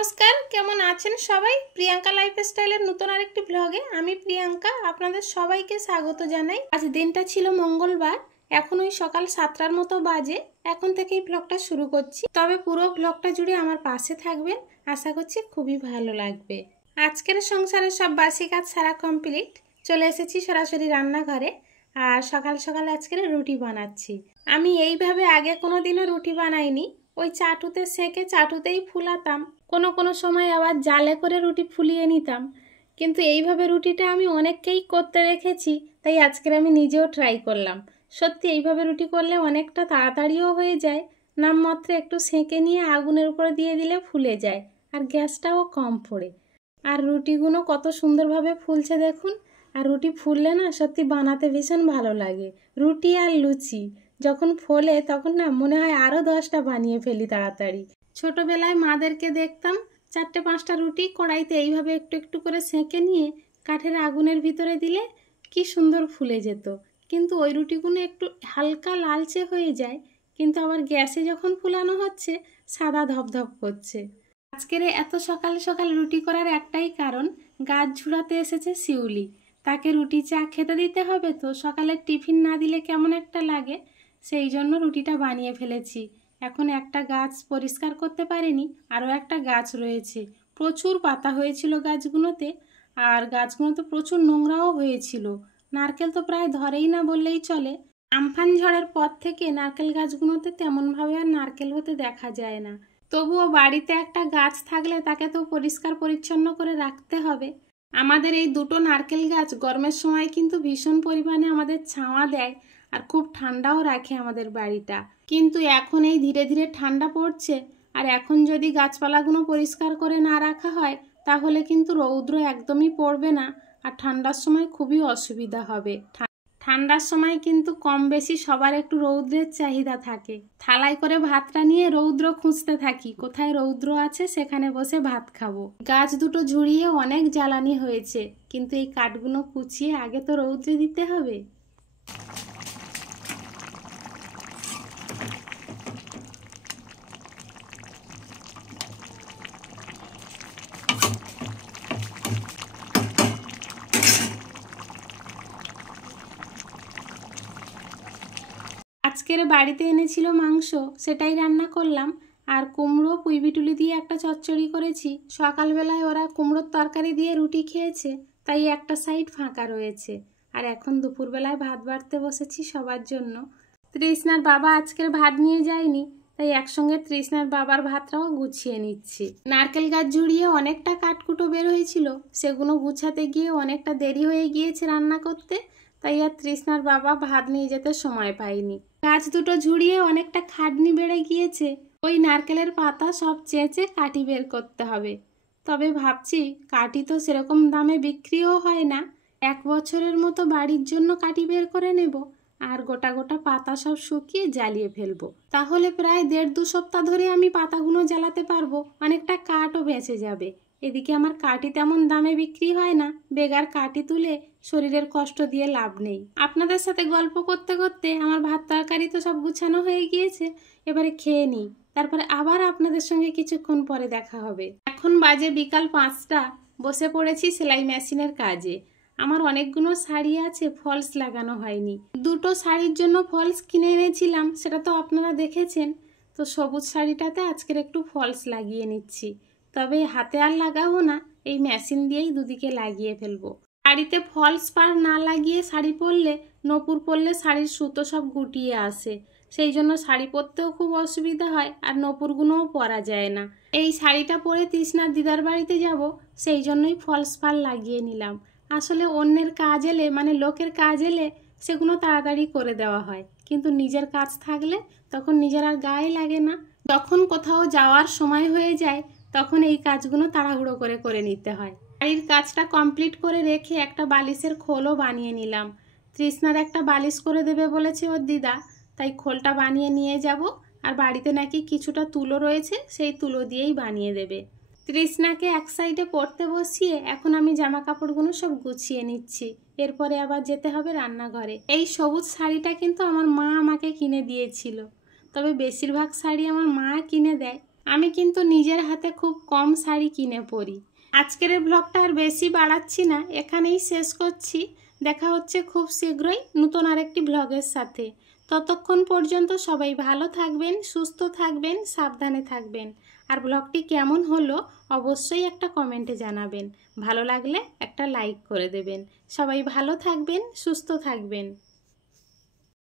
নমস্কার, কেমন আছেন সবাই? প্রিয়াঙ্কা লাইফস্টাইলের নতুন আরেকটি ব্লগে আমি প্রিয়াঙ্কা আপনাদের সবাইকে স্বাগত জানাই। আজ দিনটা ছিল মঙ্গলবার, এখন ওই সকাল 7টার মতো বাজে। এখন থেকেই ব্লগটা শুরু করছি, তবে পুরো ব্লগটা জুড়ে আমার পাশে থাকবেন, আশা করছি খুবই ভালো লাগবে। আজকের সংসারের সব বাসি কাজ সারা কমপ্লিট, চলে এসেছি সরাসরি রান্নাঘরে। আর সকাল সকাল আজকের রুটি বানাচ্ছি। আমি এইভাবে আগে কোনোদিনও রুটি বানাইনি, ওই চাটুতে সেঁকে চাটুতেই ফুলাতাম, কোনো সময় আবার জালে করে রুটি ফুলিয়ে নিতাম। কিন্তু এইভাবে রুটিটা আমি অনেককেই করতে দেখেছি, তাই আজকের আমি নিজেও ট্রাই করলাম। সত্যি এইভাবে রুটি করলে অনেকটা তাড়াতাড়িও হয়ে যায়, নামমাত্র একটু সেঁকে নিয়ে আগুনের উপরে দিয়ে দিলে ফুলে যায়, আর গ্যাসটাও কম পড়ে। আর রুটিগুলো কত সুন্দরভাবে ফুলছে দেখুন। আর রুটি ফুললে না সত্যি বানাতে ভীষণ ভালো লাগে। রুটি আর লুচি যখন ফোলে তখন না মনে হয় আরও 10টা বানিয়ে ফেলি তাড়াতাড়ি। ছোটবেলায় মাদেরকে দেখতাম 4-5টা রুটি কড়াইতে এইভাবে একটু একটু করে সেঁকে নিয়ে কাঠের আগুনের ভিতরে দিলে কি সুন্দর ফুলে যেত। কিন্তু ওই রুটিগুলো একটু হালকা লালচে হয়ে যায়, কিন্তু আবার গ্যাসে যখন ফুলানো হচ্ছে সাদা ধপধপ করছে। আজকের এত সকাল সকাল রুটি করার একটাই কারণ, গাছ ঝুড়াতে এসেছে শিউলি। তাকে রুটি চা খেতে দিতে হবে, তো সকালের টিফিন না দিলে কেমন একটা লাগে, সেই জন্য রুটিটা বানিয়ে ফেলেছি। এখন একটা গাছ পরিষ্কার করতে পারিনি, আরও একটা গাছ রয়েছে। প্রচুর পাতা হয়েছিল গাছগুলোতে, আর গাছগুলো তো প্রচুর নোংরাও হয়েছিল। নারকেল তো প্রায় ধরেই না বললেই চলে। আমফান ঝড়ের পর থেকে নারকেল গাছগুলোতে তেমনভাবে আর নারকেল হতে দেখা যায় না। তবুও বাড়িতে একটা গাছ থাকলে তাকে তো পরিষ্কার পরিচ্ছন্ন করে রাখতে হবে। আমাদের এই দুটো নারকেল গাছ গরমের সময় কিন্তু ভীষণ পরিমাণে আমাদের ছাওয়া দেয়, আর খুব ঠান্ডাও রাখে আমাদের বাড়িটা। কিন্তু এখন এই ধীরে ধীরে ঠান্ডা পড়ছে, আর এখন যদি গাছপালাগুলো পরিষ্কার করে না রাখা হয় তাহলে কিন্তু রৌদ্র একদমই পড়বে না, আর ঠান্ডার সময় খুবই অসুবিধা হবে। ঠান্ডার সময় কিন্তু কম বেশি সবার একটু রৌদ্রের চাহিদা থাকে। থালায় করে ভাতটা নিয়ে রৌদ্র খুঁজতে থাকি, কোথায় রৌদ্র আছে সেখানে বসে ভাত খাবো। গাছ দুটো ঝুড়িয়ে অনেক জ্বালানি হয়েছে, কিন্তু এই কাঠগুলো কুচিয়ে আগে তো রৌদ্রে দিতে হবে। আজকের বাড়িতে এনেছিল মাংস, সেটাই রান্না করলাম। আর কুমড়ো পুঁইবিটুলি দিয়ে একটা চচ্চড়ি করেছি। সকালবেলায় ওরা কুমড়োর তরকারি দিয়ে রুটি খেয়েছে, তাই একটা সাইড ফাঁকা রয়েছে। আর এখন দুপুরবেলায় ভাত বাড়তে বসেছি সবার জন্য। তৃষ্ণার বাবা আজকের ভাত নিয়ে যায়নি, তাই একসঙ্গে তৃষ্ণার বাবার ভাতটাও গুছিয়ে নিচ্ছি। নারকেল গাছ ঝুড়িয়ে অনেকটা কাঠকুটো বের হয়েছিল, সেগুলো গুছাতে গিয়ে অনেকটা দেরি হয়ে গিয়েছে রান্না করতে, তাই আর তৃষ্ণার বাবা ভাত নিয়ে যেতে সময় পায়নি। গাছ দুটো ঝুড়িয়ে অনেকটা খাটনি বেড়ে গিয়েছে, ওই নারকেলের পাতা সব চেঁচে কাঠি বের করতে হবে। তবে ভাবছি কাঠি তো সেরকম দামে বিক্রিও হয় না, 1 বছরের মতো বাড়ির জন্য কাঠি বের করে নেব, আর গোটা গোটা পাতা সব শুকিয়ে জ্বালিয়ে ফেলবো। তাহলে প্রায় 1.5-2 সপ্তাহ ধরে আমি পাতাগুলো জ্বালাতে পারবো, অনেকটা কাঠও বেঁচে যাবে। এদিকে আমার কাঠি তেমন দামে বিক্রি হয় না, বেগার কাঠি তুলে শরীরের কষ্ট দিয়ে লাভ নেই। আপনাদের সাথে গল্প করতে করতে আমার ভাত তরকারি তো সব গুছানো হয়ে গিয়েছে, এবারে খেয়ে নিই, তারপরে আবার আপনাদের সঙ্গে কিছুক্ষণ পরে দেখা হবে। এখন বাজে বিকাল 5টা, বসে পড়েছি সেলাই মেশিনের কাজে। আমার অনেকগুলো শাড়ি আছে, ফলস লাগানো হয়নি। 2টো শাড়ির জন্য ফলস কিনে এনেছিলাম, সেটা তো আপনারা দেখেছেন। তো সবুজ শাড়িটাতে আজকের একটু ফলস লাগিয়ে নিচ্ছি, তবে হাতে আর লাগাবো না, এই মেশিন দিয়েই দুদিকে লাগিয়ে ফেলবো। শাড়িতে ফলস পার না লাগিয়ে শাড়ি পরলে, নপুর পরলে শাড়ির সুতো সব গুটিয়ে আসে, সেই জন্য শাড়ি পরতেও খুব অসুবিধা হয়, আর নপুরগুলোও পরা যায় না। এই শাড়িটা পরে তৃষ্ণার দিদার বাড়িতে যাব, সেই জন্যই ফলস পার লাগিয়ে নিলাম। আসলে অন্যের কাজ এলে, মানে লোকের কাজ এলে সেগুলো তাড়াতাড়ি করে দেওয়া হয়, কিন্তু নিজের কাজ থাকলে তখন নিজের আর গায়ে লাগে না। যখন কোথাও যাওয়ার সময় হয়ে যায় তখন এই কাজগুলো তাড়াহুড়ো করে করে নিতে হয়। বাড়ির কাজটা কমপ্লিট করে রেখে একটা বালিশের খোলও বানিয়ে নিলাম। তৃষ্ণার একটা বালিশ করে দেবে বলেছে ওর দিদা, তাই খোলটা বানিয়ে নিয়ে যাব। আর বাড়িতে নাকি কিছুটা তুলো রয়েছে, সেই তুলো দিয়েই বানিয়ে দেবে। তৃষ্ণাকে এক সাইডে পড়তে বসিয়ে এখন আমি জামা কাপড়গুলো সব গুছিয়ে নিচ্ছি, এরপরে আবার যেতে হবে রান্নাঘরে। এই সবুজ শাড়িটা কিন্তু আমার মা আমাকে কিনে দিয়েছিল, তবে বেশিরভাগ শাড়ি আমার মা কিনে দেয়, আমি কিন্তু নিজের হাতে খুব কম শাড়ি কিনে পরি। আজকের ব্লগটা আর বেশি বাড়াচ্ছি না, এখানেই শেষ করছি। দেখা হচ্ছে খুব শীঘ্রই নতুন আরেকটি ব্লগের সাথে। ততক্ষণ পর্যন্ত সবাই ভালো থাকবেন, সুস্থ থাকবেন, সাবধানে থাকবেন। আর ব্লগটি কেমন হলো অবশ্যই একটা কমেন্টে জানাবেন। ভালো লাগলে একটা লাইক করে দেবেন। সবাই ভালো থাকবেন, সুস্থ থাকবেন।